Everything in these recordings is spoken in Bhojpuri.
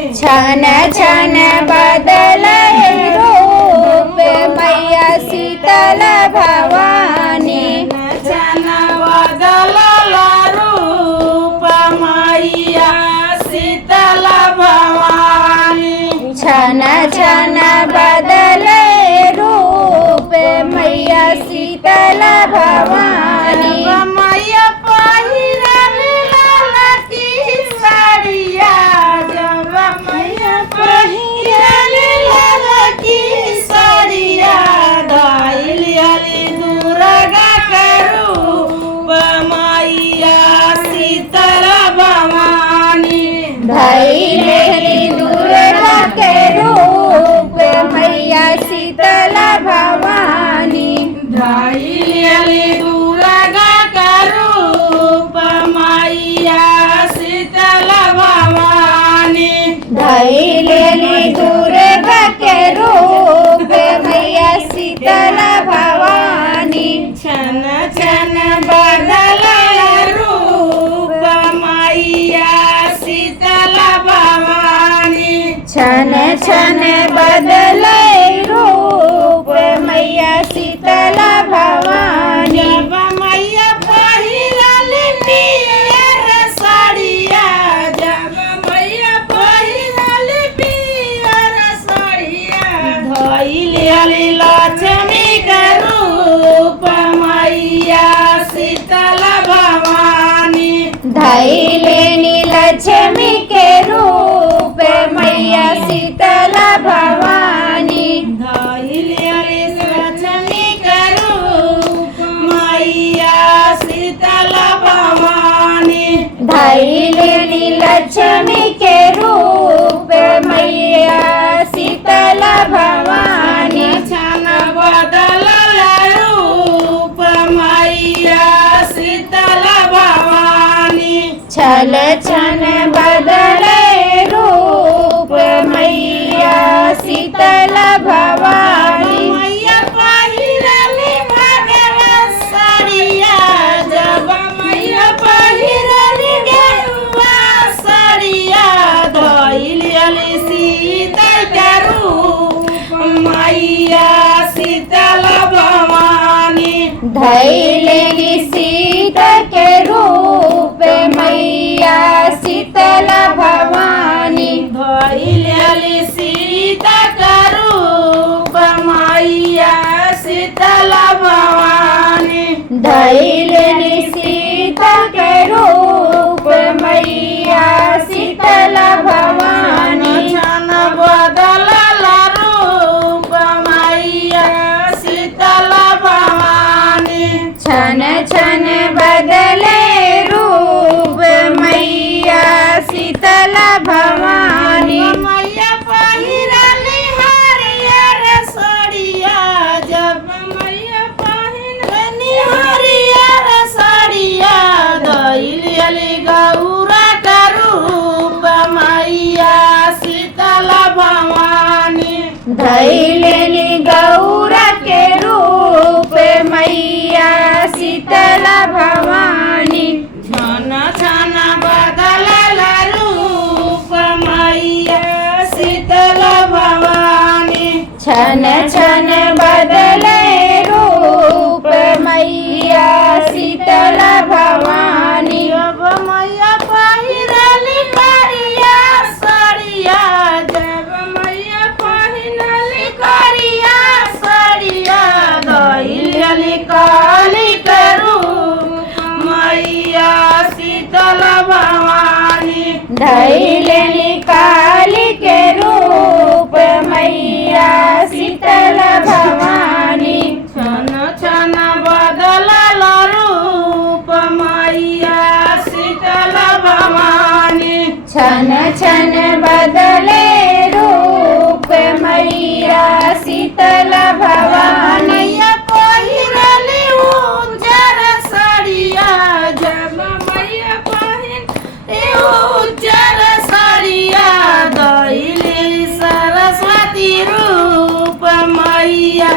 छन छन बदले रूप मैया शीतल भवानी। छन बदल रूप मैया शीतल भवानी। छन छन बदले रूप मैया शीतल भवानी। मैया पहिरन ललकी साड़िया जब मैया पहिरन ललकी साड़िया धइली दुर्गा के रूप मैया शीतल भवानी। धइली दुर्गा के रूप मैया शीतल भवानी। धइली दुर्गा के रूप मैया शीतल भवानी। धइली दुर्गा के रूप मैया शीतल भवानी। छन छन बदल रूप मैया शीतल भवानी। छन छन बदले रूप मैया शीतल भवानी। जब मैया पहिरल पियर साड़िया जब मैया पहिरल पियर साड़िया धइली लक्ष्मी के रूप मैया शीतल भवानी। धइली लक्ष्मी के रूप मैया शीतल भवानी। धइली लक्ष्मी के रूप मैया शीतल भवानी। धइली लक्ष्मी के रूप मैया शीतल भवानी। छन बदल रूप मैया शीतल भवानी। छल छन बदले रूप मैया शीतल भवानी। मैया पहिरल भगवा साड़िया जब मैया पहिरल गेरुआ साड़िया धइली शीतल के रूप मैया शीतल भवानी। धइली सीता के रूप मैया शीतल भवानी। धइली सीता के रूप मैया शीतल भवानी। धइली सीता के रूप मैया शीतल भवानी। छन बदल रूप मैया शीतल भवानी। छन छन बदले रूप मैया शीतल भवानी। मैया पहिरल हरियर साड़िया जब मैया पहिरल हरियर साड़िया धइली गौरा के रूप मैया शीतल भवानी। धइली गौरा के रूप मैया शीतल भवानी। छन छन बदल रूप मैया शीतल भवानी। छन छन बदले रूप मैया शीतल भवानी। जब मैया पहिरल करिया साड़िया जब मैया पहिरल करिया साड़िया धइली काली के रूप मैया शीतल भवानी। धइली काली के रूप मैया शीतल भवानी। छन छन बदल रूप मैया शीतल भवानी। छन छन बदले रूप मैया शीतल भवानी। मैया पहिरल उज्जर साड़िया जब मैया पहिरल उज्जर साड़िया धइली सरस्वती रूप मैया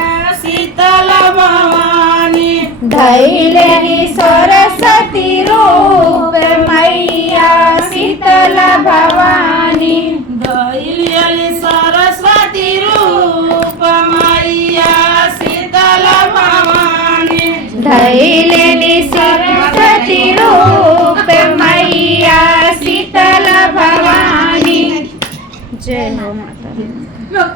शीतल भवानी। धइली सरस्वती रूप मैया शीतल भवानी। ધૈલેલી સરસ્વતી રૂપ મૈયા શીતલ ભવાની જય હો માતા.